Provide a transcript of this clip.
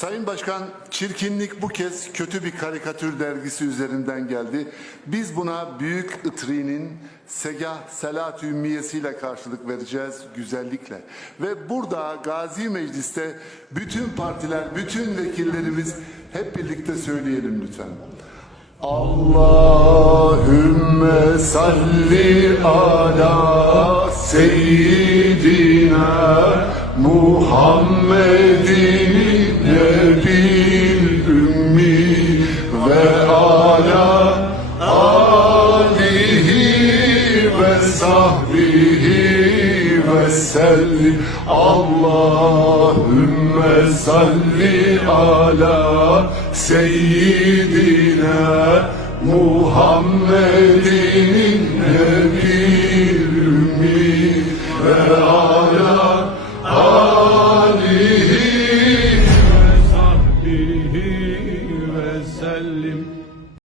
Sayın Başkan, çirkinlik bu kez kötü bir karikatür dergisi üzerinden geldi. Biz buna Büyük Itri'nin Segah Selat Ümmiyesiyle karşılık vereceğiz güzellikle. Ve burada Gazi Meclis'te bütün partiler, bütün vekillerimiz hep birlikte söyleyelim lütfen. Allahümme salli ala seyyidina Muhammedin sahbihi ve sellim Allahümme salli ala seyyidina Muhammedin nebil ümmi ve ala alihi sahbihi ve sellim